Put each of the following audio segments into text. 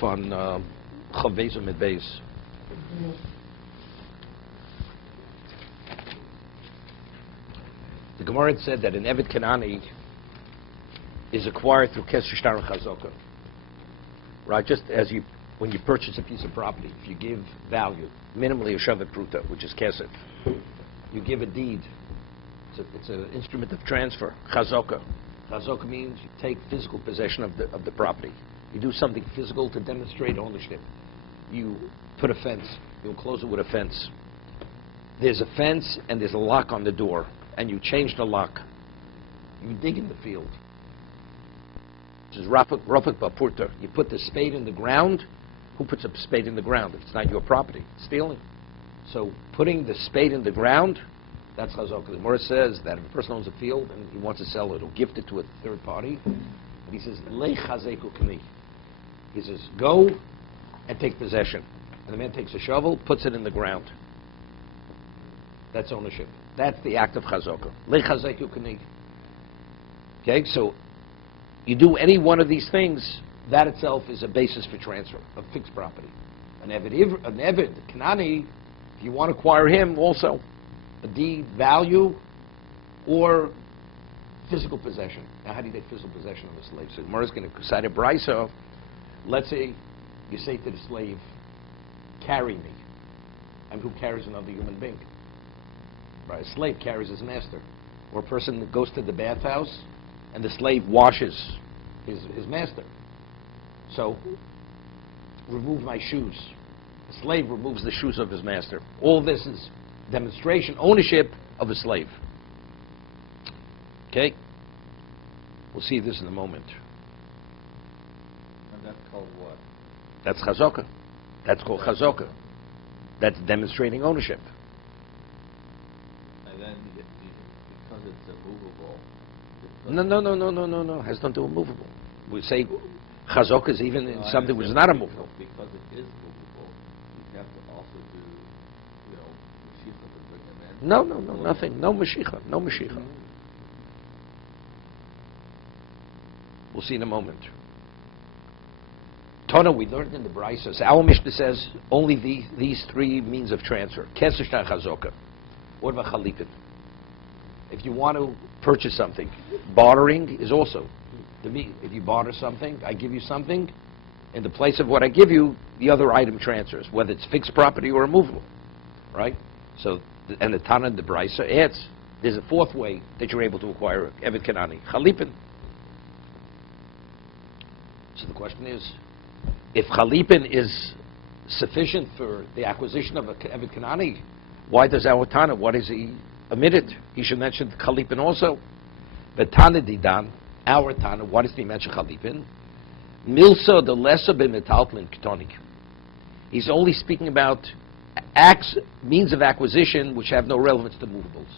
von Chaveza mit Beis. The Gemara had said that an Evet Kanani is acquired through Kesher Shtar and Chazokah. Right? Just as when you purchase a piece of property, if you give value, minimally a Shavet Pruta, which is Kesef, you give a deed. It's an instrument of transfer, Chazokah. Chazokah means you take physical possession of the property. You do something physical to demonstrate ownership. You put a fence. You enclose it with a fence. There's a fence and there's a lock on the door, and you change the lock. You dig in the field. This is Rafik Bapurta. You put the spade in the ground. Who puts a spade in the ground if it's not your property? It's stealing. So putting the spade in the ground, that's Chazokah. The Gemara says that if a person owns a field and he wants to sell it or gift it to a third party, and he says, Le chazeku kani. He says, go and take possession. And the man takes a shovel, puts it in the ground. That's ownership. That's the act of Chazokah. Le chazeku kani. Okay, so you do any one of these things, that itself is a basis for transfer of fixed property. An Eved Kanani, if you want to acquire him, also a deed, value, or physical possession. Now, how do you take physical possession of a slave? So Gemara is going to cite a brisa. Let's say you say to the slave, "Carry me," and who carries another human being? Right? A slave carries his master, or a person that goes to the bathhouse and the slave washes his master. So, remove my shoes. The slave removes the shoes of his master. All this is demonstration, ownership of a slave. Okay? We'll see this in a moment. And that's called what? That's Chazokah. That's called Chazokah. That's demonstrating ownership. And then because it's immovable. No. It has nothing to do with movable. We say Chazokah is even in something which is not immovable. Because it is movable, you have to also do, Mashiach to bring them in. No, nothing. No Mashiach. We'll see in a moment. Tona, we learned in the Brisa. Our Mishnah says only these three means of transfer. Kesef Shtar Chazokah. What about Chalipin? If you want to purchase something, bartering is also. If you barter something, I give you something, in the place of what I give you, the other item transfers, whether it's fixed property or immovable, right? So, and the Tana and the Brisa adds, there's a fourth way that you're able to acquire Evet Kanani, Chalipin. So the question is, if Chalipin is sufficient for the acquisition of Evet Kanani, why does our Tana, what is he omitted? He should mention Chalipin also. But Tana Didan, our Tana, why does he mention Chalipin? Milsa the lesser b'metaltlin ketonik. He's only speaking about means of acquisition which have no relevance to movables.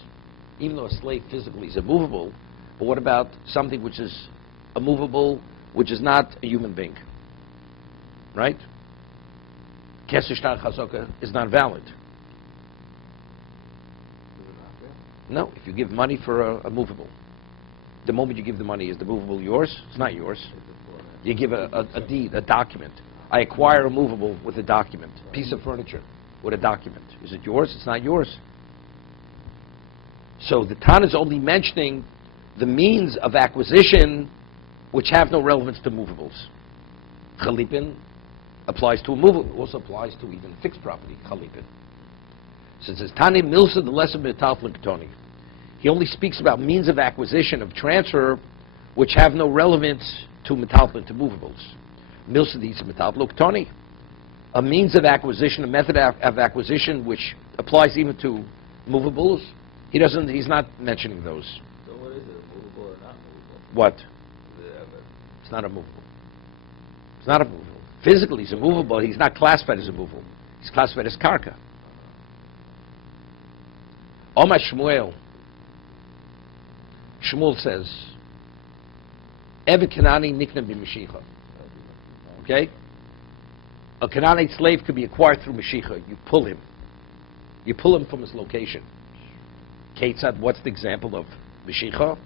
Even though a slave physically is immovable, but what about something which is immovable, which is not a human being? Right? Kesef Shtar Chazokah is not valid. No, if you give money for a movable. The moment you give the money, is the movable yours? It's not yours. You give a deed, a document. I acquire a movable with a document. Piece of furniture with a document. Is it yours? It's not yours. So the Tana is only mentioning the means of acquisition which have no relevance to movables. Chalipin applies to a movable. It also applies to even fixed property, Chalipin. So it says, Tani Milsa the lesser metaltlin ketoni. He only speaks about means of acquisition, of transfer, which have no relevance to metaltlin, to movables. Milsa these metaltlin ketoni. A means of acquisition, a method of acquisition which applies even to movables. He's not mentioning those. So what is it, movable or not movable? What? It's not a movable. It's not a movable. Physically he's a movable, he's not classified as a movable. He's classified as karka. Omar Shmuel. Shmuel says, Evet Kanani nikna b'Mashiach. Okay? A Canaanite slave could be acquired through Mashiach. You pull him. You pull him from his location. Ketzad, what's the example of Mashiach?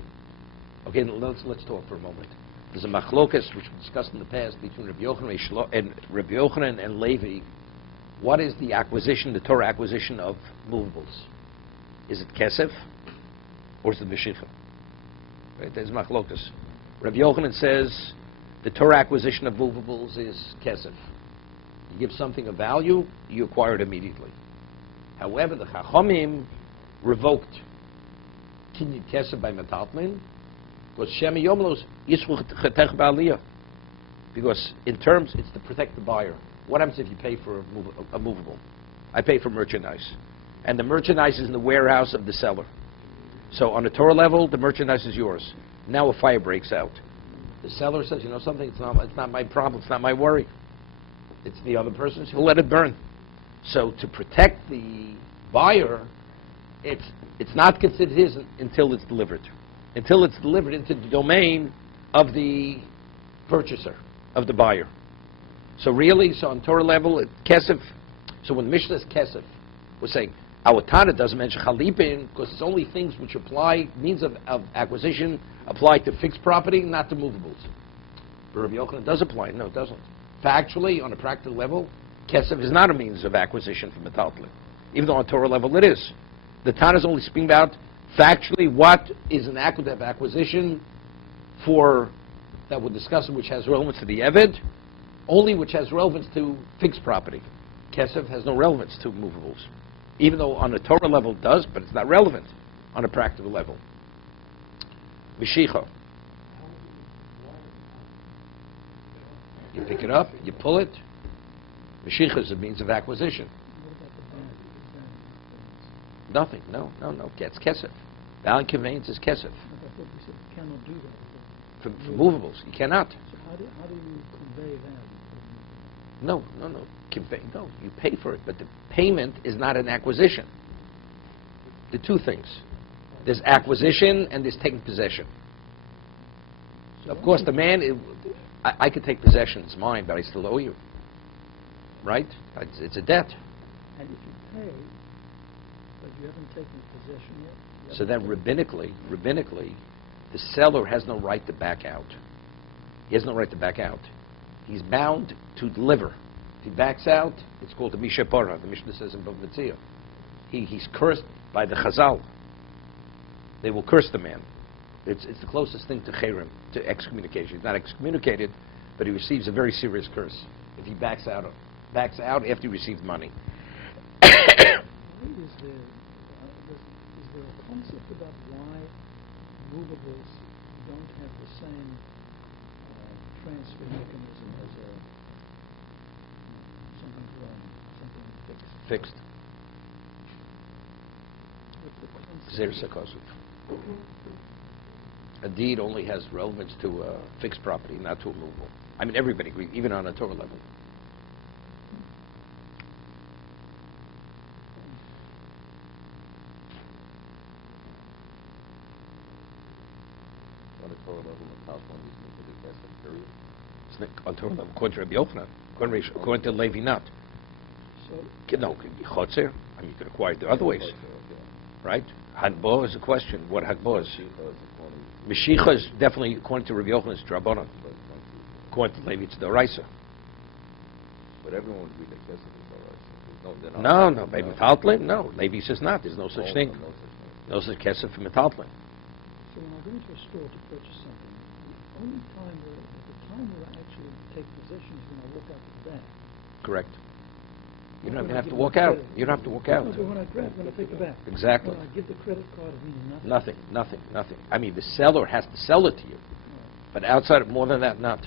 Okay, let's talk for a moment. There's a machlokas, which we discussed in the past, between Rabbi Yochanan and Levi. What is the acquisition, the Torah acquisition of movables? Is it kesef, or is it meshicha? Right? There's machlokas. Rabbi Yochanan says the Torah acquisition of movables is kesef. You give something of value, you acquire it immediately. However, the Chachamim revoked kinyan kesef by metaltlin, because Shemi Yomlos Yisruch Chetech Ba'aliyah. Because in terms, it's to protect the buyer. What happens if you pay for a movable? I pay for merchandise. And the merchandise is in the warehouse of the seller. So on a Torah level, the merchandise is yours. Now a fire breaks out. The seller says, you know something, it's not my problem, it's not my worry. It's the other person's, he'll let it burn. So to protect the buyer, it's not considered his until it's delivered. Until it's delivered into the domain of the purchaser, of the buyer. So really, on Torah level, kesef. So when the Mishnah says kesef, we're saying our Tana doesn't mention chalipin because it's only things which apply, means of acquisition apply to fixed property, not to movables. But Rabbi Yochanan does apply. No, it doesn't. Factually, on a practical level, kesef is not a means of acquisition for metaltlin, even though on Torah level it is. The Tana is only speaking about factually what is an act of acquisition for that we're discussing, which has relevance to the Eved, only which has relevance to fixed property. Kesef has no relevance to movables, even though on a Torah level it does, but it's not relevant on a practical level. Mishicha. You pick it up, you pull it. Mishicha is a means of acquisition. Nothing. No. It's kesef. Value conveyance is kesef. I thought you said you cannot do that. For movables, you cannot. So how do you convey value? No. No, you pay for it, but the payment is not an acquisition. The two things. There's acquisition and there's taking possession. So of course, the man, I could take possession, it's mine, but I still owe you. Right? It's a debt. And if you pay, but you haven't taken possession yet? So then rabbinically, the seller has no right to back out. He has no right to back out. He's bound to deliver. If he backs out, it's called the Misha Parah. The Mishnah says in Bava Metzia. He's cursed by the Chazal. They will curse the man. It's the closest thing to cherem, to excommunication. He's not excommunicated, but he receives a very serious curse if he backs out after he received money. Is there a concept about why movables don't have the same transfer mechanism as something fixed? Fixed. What's the concept? A deed only has relevance to a fixed property, not to a movable. I mean, everybody agrees, even on a Torah level. On a Torah level, the house one is considered kesef, period. It's not on Torah level, according to Rabbi Yochanan. According to Levi, not. So, No, it could be chotzer. I mean, you could acquire it the other ways. Right? Hagbo is a question. What hagbo is? Meshicha is definitely, according to Rabbi Yochanan, it's drabanan. According to Levi, it's the Raisa. But everyone would agree that kesef is the Raisa. No, maybe metaltlin? No, Levi says not. There's no such thing. No such kesef for metaltlin. So when I go into a store to purchase something, the only time where I actually take possession is when I walk out the back. Correct. You don't even have to walk out. You don't have to walk out. No, but when I take the back. Exactly. When I give the credit card, it means nothing. Nothing. I mean, the seller has to sell it to you. But outside of more than that, not.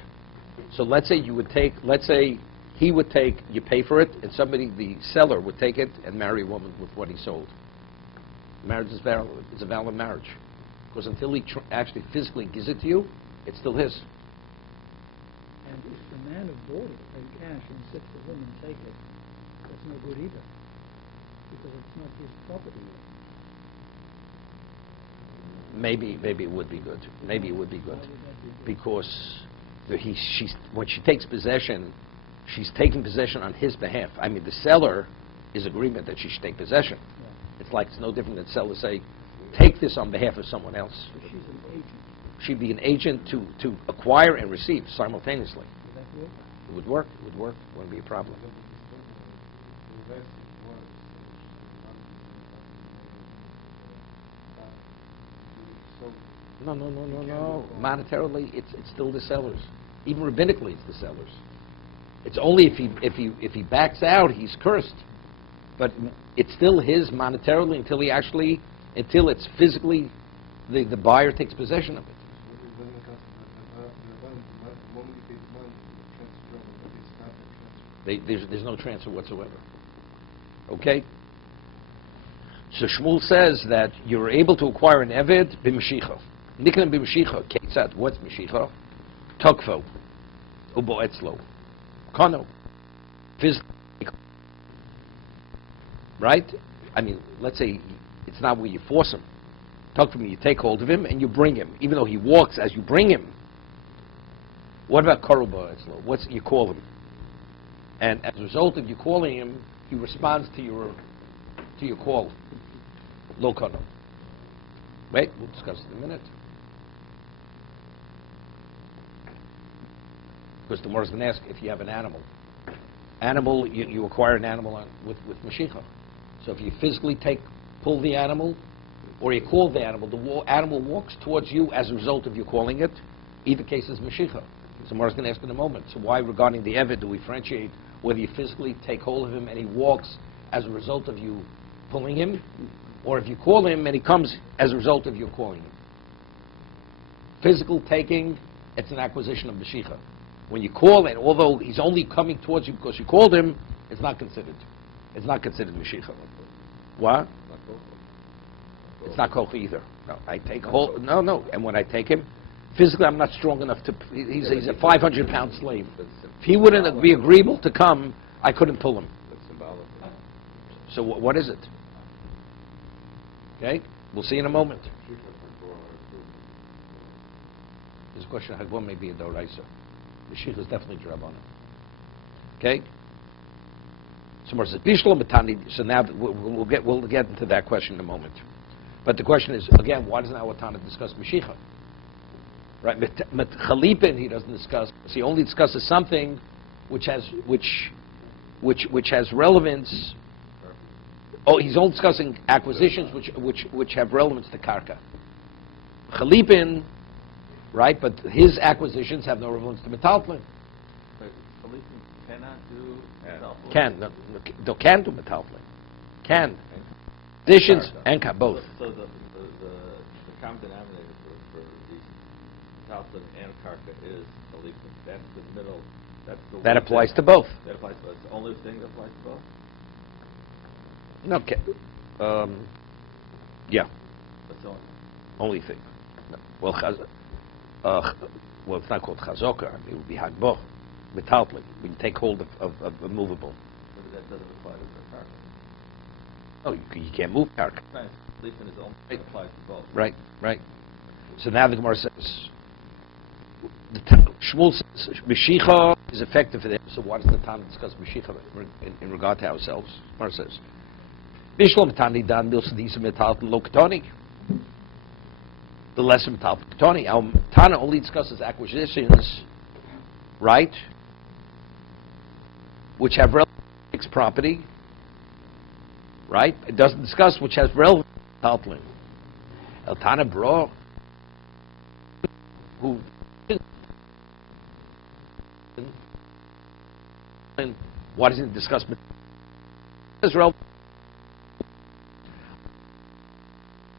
So let's say he would take, you pay for it, and the seller would take it and marry a woman with what he sold. Marriage is valid. It's a valid marriage. Because until he actually physically gives it to you, it's still his. And if the man who bought it paid cash and said to the woman, take it, that's no good either. Because it's not his property yet. Maybe it would be good. Maybe it would be good. Why would that be good? Because when she takes possession, she's taking possession on his behalf. I mean, the seller is agreement that she should take possession. Yeah. It's like it's no different than sellers say, take this on behalf of someone else. So she's an agent. she'd be an agent to acquire and receive simultaneously. It would work. It would work. It wouldn't be a problem. No. Monetarily, it's still the sellers. Even rabbinically, it's the sellers. It's only if he backs out, he's cursed. But it's still his monetarily until it's physically the buyer takes possession of it. There's no transfer whatsoever. Okay? So Shmuel says that you're able to acquire an eved b'meshicha. Niklan b'meshicha. Ketzat. What's meshicha? Tokfo. Ubo etzlo. Kono. Physically. Right? I mean, let's say it's not where you force him. Talk to him, you take hold of him and you bring him. Even though he walks as you bring him. What about Korubo etzlo? What's you call him? And as a result of you calling him, he responds to your call. Lo kono. Wait, we'll discuss it in a minute. Because the Gemara is going to ask if you have an animal. Animal, you acquire an animal with Mashiach. So if you physically pull the animal, or you call the animal walks towards you as a result of you calling it. Either case is Mashiach. So the Gemara is going to ask in a moment. So why, regarding the Eved, do we differentiate whether you physically take hold of him and he walks as a result of you pulling him, or if you call him and he comes as a result of you calling him? Physical taking, it's an acquisition of Mashiach. When you call it, although he's only coming towards you because you called him, it's not considered. It's not considered Mashiach. What? It's not koch either. No, I take hold. No. And when I take him, physically I'm not strong enough to. He's a 500-pound slave. If he wouldn't be agreeable to come, I couldn't pull him. So what is it? Okay, we'll see in a moment. This question, Hagvon may be a Doraisa. The Sheikh is definitely Drabana. Okay? So now we'll get into that question in a moment. But the question is, again, why doesn't Awatana discuss Mashiach? Right? Met Chalipin he doesn't discuss. He only discusses something which has relevance. Oh, he's only discussing acquisitions which have relevance to Karka. Chalipin, right? But his acquisitions have no relevance to Metaltlin. Chalipin cannot do Metaltlin? Can do Metaltlin. Can. Additions and both. So the common denominator for these Metaltlin and Karka is Chalipin. That's the middle. That applies to both. That applies to both. It's the only thing that applies to both? No, yeah. That's the only thing. No. Well, it's not called chazoka. I mean, it would be hagbo, metaltli. When you take hold of a movable. But that doesn't apply to the karka. Oh, you can't move karka. Right. Chalipin is only that applies to both. Right. So now the Gemara says, Shmuel says Mashiach is effective for them. So why does the Talmud discuss Mashiach in regard to ourselves? Gemara says, Bishlam Tani Dan Milsadisa Metalton Lokatoni. The lesser Metalton Lokatoni. Our Tana only discusses acquisitions, right? Which have relevant fixed property, right? It doesn't discuss which has relevant Metalton. El Tana Bro, who why doesn't it discuss Israel?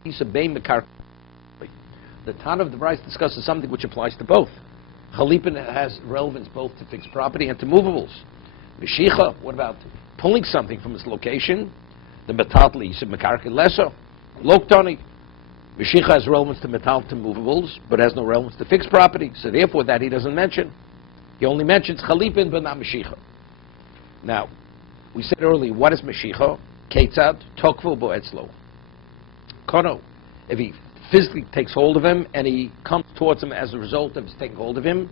The Tana of the Bryce discusses something which applies to both. Chalipin has relevance both to fixed property and to movables. Mashiach, what about pulling something from its location? The metatli, he said mekarke lesser. Loktoni. Mashiach has relevance to metal to movables, but has no relevance to fixed property. So therefore that he doesn't mention. He only mentions Chalipin, but not Mashiach. Now, we said earlier, what is Mashiach? Ketzad, Tokvo bo etzlo. Kono. If he physically takes hold of him and he comes towards him as a result of his taking hold of him,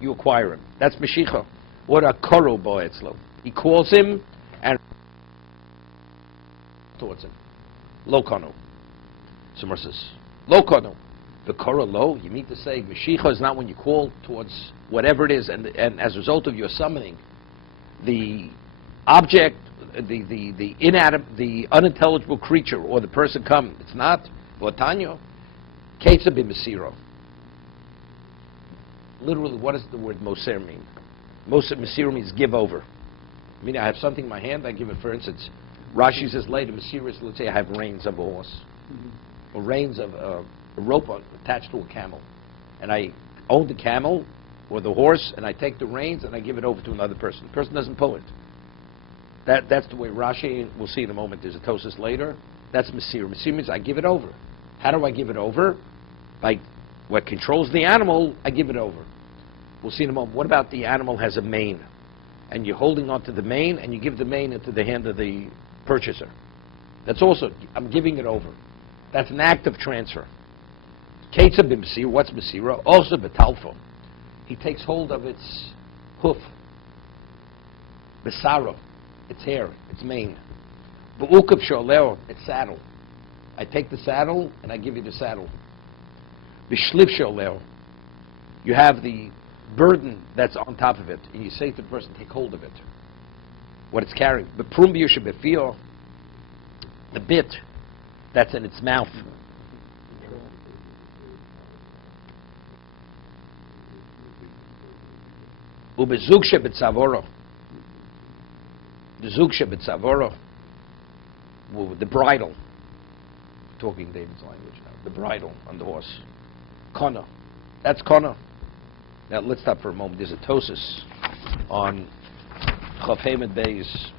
you acquire him. That's Mashiach. What a Koro bo etzlo. He calls him and towards him. Lo kono. Someone says, Lo kono. The koralo, you mean to say Mashiach is not when you call towards whatever it is, and as a result of your summoning, the object, the unintelligible creature or the person come. It's not Votanyo. Ketsa b'Masiro. Literally, what does the word Moser mean? Masiro means give over. I mean, I have something in my hand, I give it. For instance, Rashi says later, Masiro is, let's say I have reins of a horse, or reins of a rope attached to a camel, and I own the camel or the horse, and I take the reins and I give it over to another person. The person doesn't pull it. That's the way Rashi, we'll see in a moment, there's a Tosis later, that's Masir. Masir means I give it over. How do I give it over? By what controls the animal, I give it over. We'll see in a moment. What about the animal has a mane, and you're holding on to the mane, and you give the mane into the hand of the purchaser? That's also, I'm giving it over. That's an act of transfer. Ketsa b'Masir, what's Masira? Also betalfo. He takes hold of its hoof. Besaro, its hair, its mane. B'ukav sholeo, its saddle. I take the saddle and I give you the saddle. B'shlif sholeo, you have the burden that's on top of it, and you say to the person, take hold of it. What it's carrying. B'prum b'yusha b'fio, the bit that's in its mouth. Ubezugsha b'tzavoro. The zugsha b'tzavoro. The bridle. Talking David's language now. The bridle on the horse. Kona. That's kona. Now let's stop for a moment. There's a Tosis on Chafim and Beis.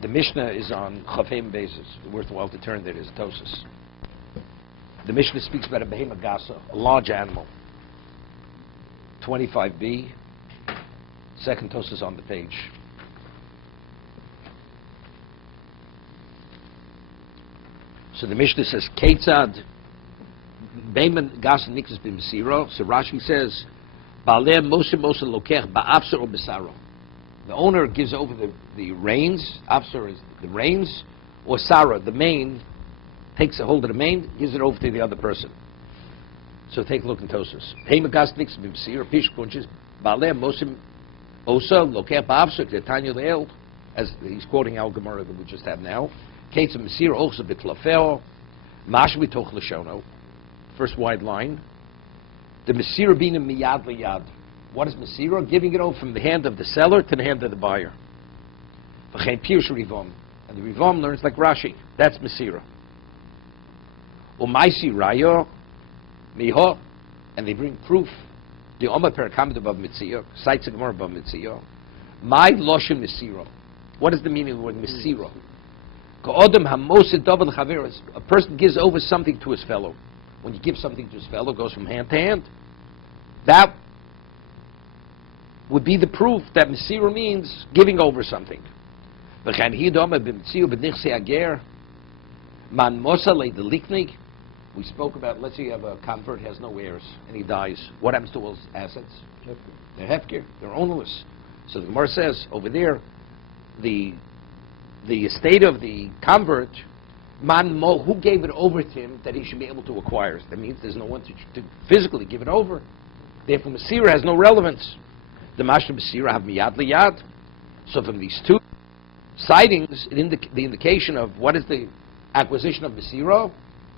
The Mishnah is on Chafim Beis. It's worthwhile to turn there. There's a Tosis. The Mishnah speaks about a behemoth gasa, a large animal. 25b, second Tosis on the page. So the Mishnah says, Ketzad, Beiman Gas Nikas B'Masiro. So Rashi says, Ba'aleh Moshe Lokech Ba'afsar or B'Saro. The owner gives over the reins, Afsar is the reins, or Sarah, the mane, takes a hold of the mane, gives it over to the other person. So take a look in Tosus. Beiman Gas Nikas B'Masiro, Pish Kunches, Ba'aleh Moshe Osa Lokech Ba'afsar, Tanya Le'el, as he's quoting Al Gemara that we just have now. Ketsa Masir also betlafeo, mash bitoch l'shono. First wide line. The Masira being miyad liyad. What is Masira? Giving it over from the hand of the seller to the hand of the buyer. V'chein pirush rivom. And the rivom learns like Rashi. That's Masira. Umaisi rayo miho. And they bring proof. The Omar Perikamid above Mitzio. Cites a Gemara above Mitzio. My loshen Masira. What is the meaning of the word Masira? A person gives over something to his fellow. When you give something to his fellow, it goes from hand to hand. That would be the proof that Masira means giving over something. We spoke about, let's say you have a convert, has no heirs, and he dies. What happens to all his assets? They're hefker, they're ownerless. So the Gemara says, over there, the estate of the convert, who gave it over to him that he should be able to acquire? That means there's no one to physically give it over. Therefore, Masira has no relevance. The Mashra Masira have miyad liyad. So from these two sightings, the indication of what is the acquisition of Masira,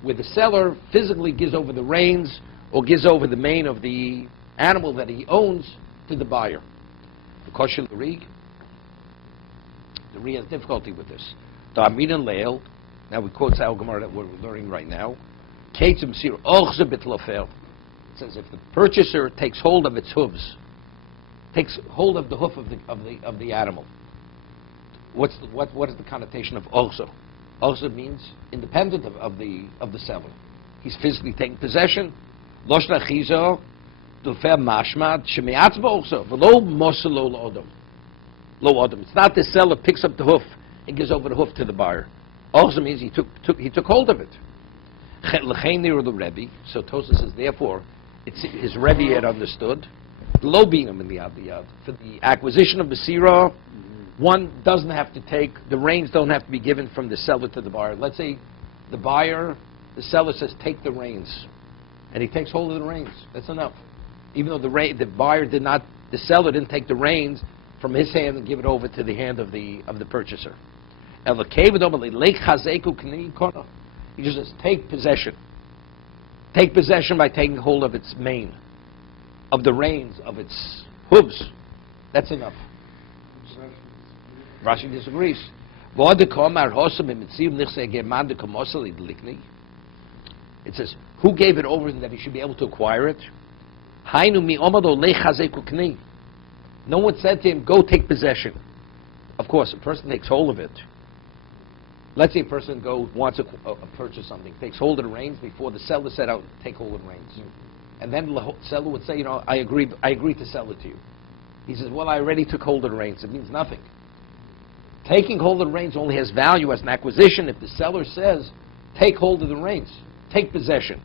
where the seller physically gives over the reins or gives over the mane of the animal that he owns to the buyer. The Koshel Rig. The Ri has difficulty with this. Da'amin and Leil, now we quote Sal Gemara that we're learning right now. Ketsa Masira, Ochza Bitlafel. It says if the purchaser takes hold of its hooves, takes hold of the hoof of the animal. What is the connotation of Ochza? Ochza means independent of the seller. He's physically taking possession. Loshna Chizo, Dufer Mashmad, Shemiatzba Ochza, V'lo Moselo L'odom. Lo Adam. It's not the seller picks up the hoof and gives over the hoof to the buyer. Also means he took hold of it. The Rebbe. So Tosa says, therefore, his Rebbe had understood. Lo binam in the Adiyad. For the acquisition of Masira, one doesn't have to take, the reins don't have to be given from the seller to the buyer. Let's say the buyer the seller says, take the reins. And he takes hold of the reins. That's enough. Even though the buyer did not, the seller didn't take the reins from his hand and give it over to the hand of the purchaser. He just says, take possession. Take possession by taking hold of its mane, of the reins, of its hooves. That's enough. Rashi disagrees. It says, who gave it over that he should be able to acquire it? No one said to him, go take possession. Of course, a person takes hold of it. Let's say a person wants to purchase something, takes hold of the reins before the seller said, "I'll take hold of the reins." And then the seller would say, I agreed to sell it to you. He says, well, I already took hold of the reins. It means nothing. Taking hold of the reins only has value as an acquisition if the seller says, take hold of the reins. Take possession.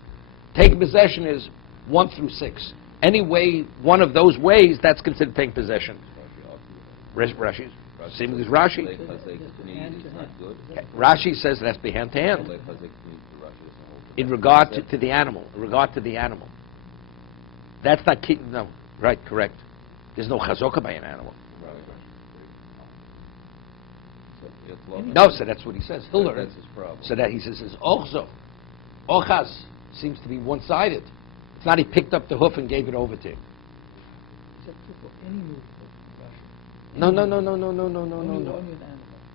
Take possession is 1 through 6. Any way, one of those ways, that's considered taking possession. Rashi. Same as Rashi. Rashi says that's be hand to hand. In regard to the animal. In regard to the animal. That's not no. Right, correct. There's no chazokah by an animal. No, so that's what he says. Still learn. So that he says is ochzo. Ochaz seems to be one-sided. It's not he picked up the hoof and gave it over to him. No.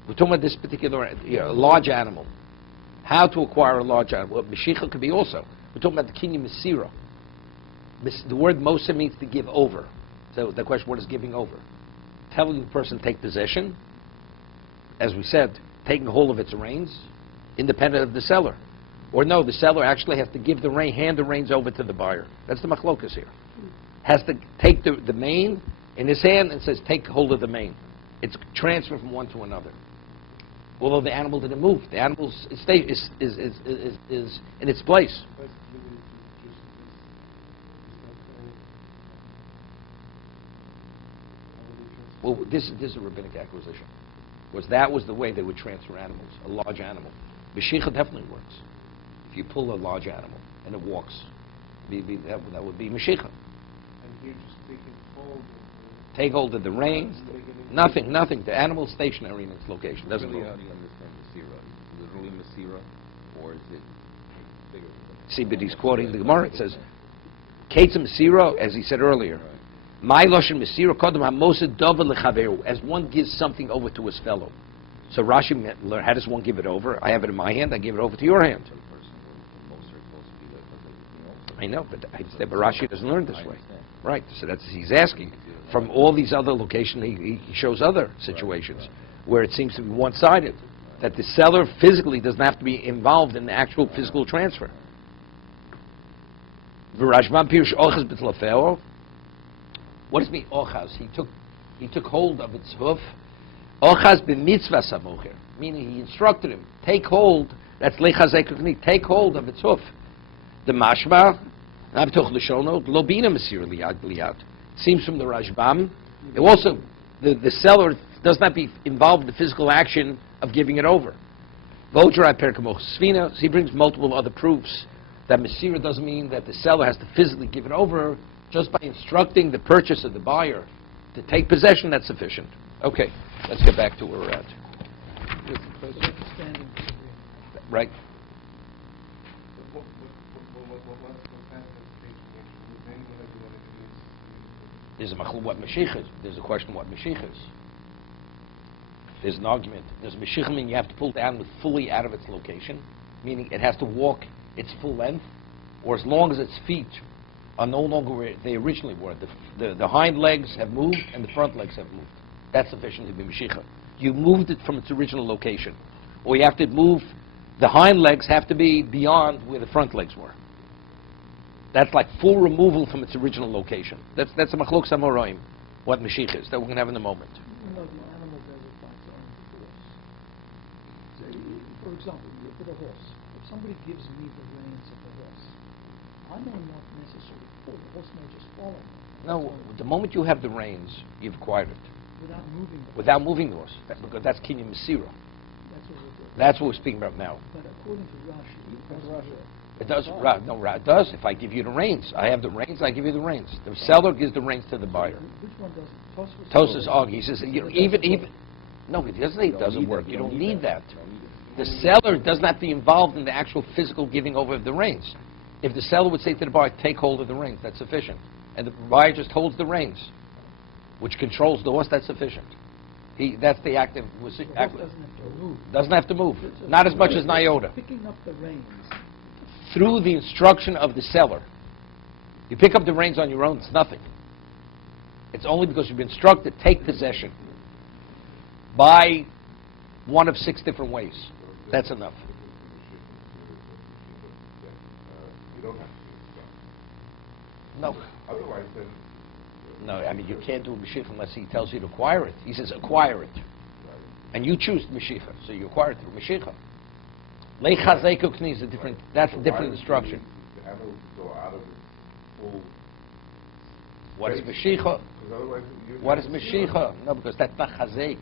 We're talking about this particular large animal. How to acquire a large animal? Well, Mashiach could be also. We're talking about the kinyan Mesira. The word Mosa means to give over. So the question, what is giving over? Telling the person to take possession, as we said, taking hold of its reins, independent of the seller. Or no, the seller actually has to give hand the reins over to the buyer. That's the machlokas here. Has to take the mane in his hand and says, take hold of the mane. It's transferred from one to another. Although the animal didn't move. The animal is in its place. Well, this is a rabbinic acquisition. That was the way they would transfer animals, a large animal. Mashiach definitely works. If you pull a large animal and it walks, that would be Mashiach. And you're just taking hold. Take hold of the reins. Nothing. The animal's stationary in its location. Doesn't move. How do you understand Mesira? Literally Mesira, or is it bigger than that? See, but he's quoting the Gemara. It says, Kates Mesira, as he said earlier, my lashon Mesira kodem hamosid davar lechaveru, as one gives something over to his fellow. So Rashi learned, how does one give it over? I have it in my hand, I give it over to your hand. I know, but Rashi doesn't learn this way. Right, so he's asking. From all these other locations, he shows other situations where it seems to be one-sided, that the seller physically doesn't have to be involved in the actual physical transfer. What does it mean, ochaz? He took hold of its hoof. Ochaz b'mitzvah samocher, meaning he instructed him, take hold, that's lechazek, take hold of its hoof. The mashma, seems from the Rashbam. Also, the seller does not be involved in the physical action of giving it over. So he brings multiple other proofs that Mesira doesn't mean that the seller has to physically give it over. Just by instructing the purchaser, the buyer, to take possession, that's sufficient. Okay, let's get back to where we're at. Right. There's a question what Mashiach is. There's an argument. Does Mashiach mean you have to pull the animal fully out of its location, meaning it has to walk its full length, or as long as its feet are no longer where they originally were? The hind legs have moved and the front legs have moved. That's sufficient to be Mashiach. You moved it from its original location. Or you have to move, the hind legs have to be beyond where the front legs were. That's like full removal from its original location. That's a machlok samoraim, what Mashiach is, that we're going to have in a moment. The animal does it by its own force. So, for example, with a horse, if somebody gives me the reins of the horse, I may not necessarily pull. The horse may just follow me. No, the moment you have the reins, you've acquired it. Without moving the horse. Without moving the horse. Because that's kinyan Mesira. That's what we're doing. That's what we're speaking about now. But according to Rashi, It does. No, it does. If I give you the reins, I have the reins. I give you the reins. The seller gives the reins to the buyer. Which one doesn't? Tosfos argues. He says even. No, he doesn't say it doesn't work. You don't need that. The seller does not be involved in the actual physical giving over of the reins. If the seller would say to the buyer, "Take hold of the reins," that's sufficient, and the buyer just holds the reins, which controls the horse, that's sufficient. That's the active. The horse doesn't have to move. Doesn't have to move. Not as much as an iota. Picking up the reins. Through the instruction of the seller. You pick up the reins on your own, it's nothing. It's only because you've been instructed, take possession. By one of 6 different ways. That's enough. You don't have to. No. Otherwise, then. No, I mean, you can't do a Mashiach unless he tells you to acquire it. He says, acquire it. And you choose Mashiach, so you acquire it through Mashiach. Lei chazeko kni is a different, that's a different instruction. The animal go out of its full. What is Mashiach? What is Mashiach? No, because that's not chazek.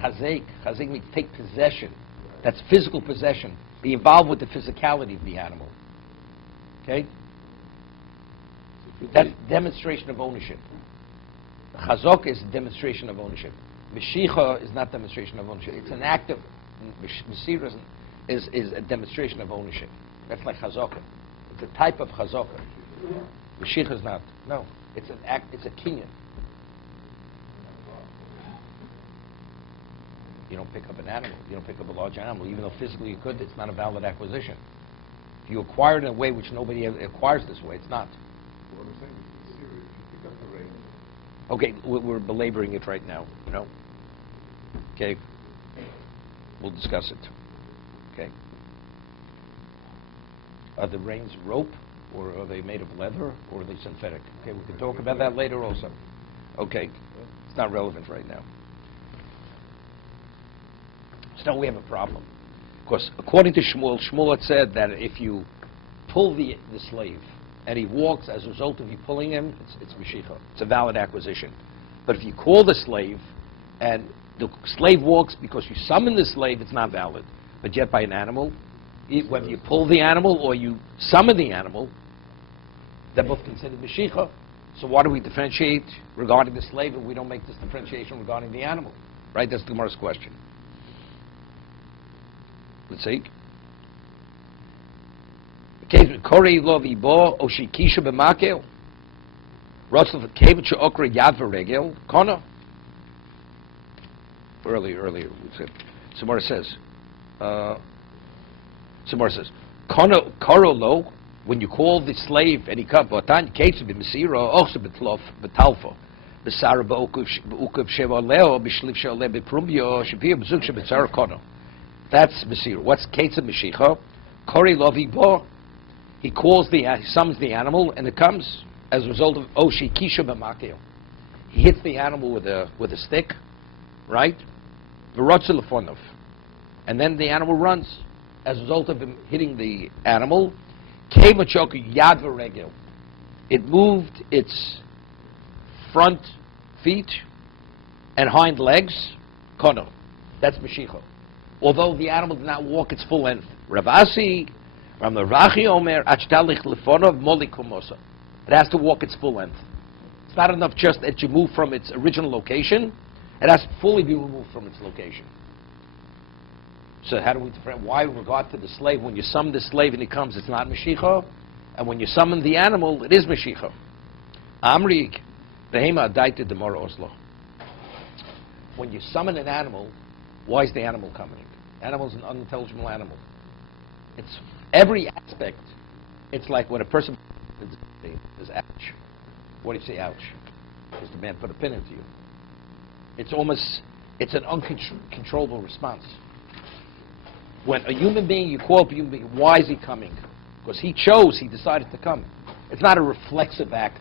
Chazek means take possession. That's physical possession. Be involved with the physicality of the animal. Okay? That's demonstration of ownership. Chazok is demonstration of ownership. Mashiach is not demonstration of ownership. It's an act of Masirah is a demonstration of ownership. That's like chazaka. It's a type of chazaka. Mashiach is not. No, it's an act. It's a kinyan. You don't pick up an animal. You don't pick up a large animal, even though physically you could. It's not a valid acquisition. If you acquire it in a way which nobody acquires this way, it's not. What I'm saying is serious. You pick up the reins. Okay, we're belaboring it right now. You know. Okay. We'll discuss it. Okay. Are the reins rope, or are they made of leather, or are they synthetic? Okay, we can talk about that later also. Okay. It's not relevant right now. So now we have a problem. Because according to Shmuel had said that if you pull the slave and he walks as a result of you pulling him, it's Mashiach. It's a valid acquisition. But if you call the slave and the slave walks because you summon the slave, it's not valid. But yet by an animal, whether you pull the animal or you summon the animal, they're both considered Mashiach. So why do we differentiate regarding the slave if we don't make this differentiation regarding the animal? Right? That's the Gemara's question. Let's see. Korei lo vibo o shikisha b'makel. Russell v'kevet she'okra yad v'regel. Kono. Earlier we said. Gemara says. Kono koro lo. When you call the slave and he comes, botan ketzu b'mesira ochse b'tlof b'talfo. B'sara b'ukav sheva leo b'shliv she'oleh b'prumbio shepir b'zuk she'b'tzara kono. That's Masir. What's Ketza Mashiach? Kori Lovi Bo. He summons the animal, and it comes as a result of Oshi Kisha B'Makeo. He hits the animal with a stick, right? V'rotzel and then the animal runs as a result of him hitting the animal. Kemachoku Yad V'Regel. It moved its front feet and hind legs. Kono. That's Mashiach. Although the animal did not walk its full length. Ravasi, Ramarachi Omer, Achtalich Lefonov, Molikumosa. It has to walk its full length. It's not enough just that you move from its original location. It has to fully be removed from its location. So how do we differentiate? Why with regard to the slave, when you summon the slave and he comes, it's not Mashiach, and when you summon the animal, it is Mashiach. Amrik, Behema Adaita Demora Oslo. When you summon an animal, why is the animal coming? Animal is an unintelligible animal. It's every aspect. It's like when a person says ouch. What do you say ouch? Because the man put a pin into you. It's an uncontrollable response. When a human being, you call up a human being, why is he coming? Because he decided to come. It's not a reflexive act.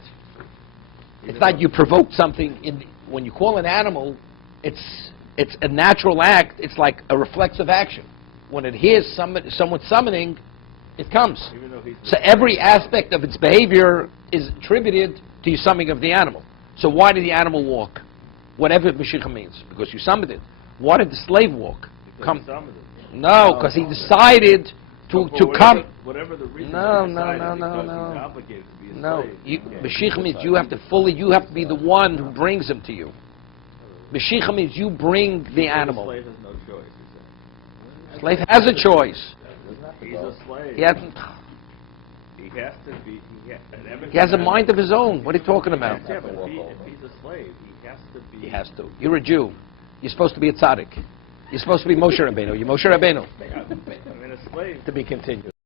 It's not you provoked something. When you call an animal, it's a natural act. It's like a reflexive action. When it hears someone summoning, it comes. So every aspect of its behavior is attributed to your summoning of the animal. So why did the animal walk? Whatever Mashiach means. Because you summoned it. Why did the slave walk? Because he summoned it. No, because he decided to come. Whatever the reason. No, they no, decided, no, no, because no. He's obligated to be a No, slave. Mashiach means you have to be the one who brings him to you. Mashiach means you bring the The animal. slave has no choice. He said. Slave has a choice. He's a slave. He hasn't. He has to be. He has a mind of his own. What are you talking about? Yeah, but if he's a slave, he has to be. He has to. You're a Jew. You're supposed to be a tzaddik. You're supposed to be Moshe Rabbeinu. You're Moshe Rabbeinu. I mean, a slave. To be continued.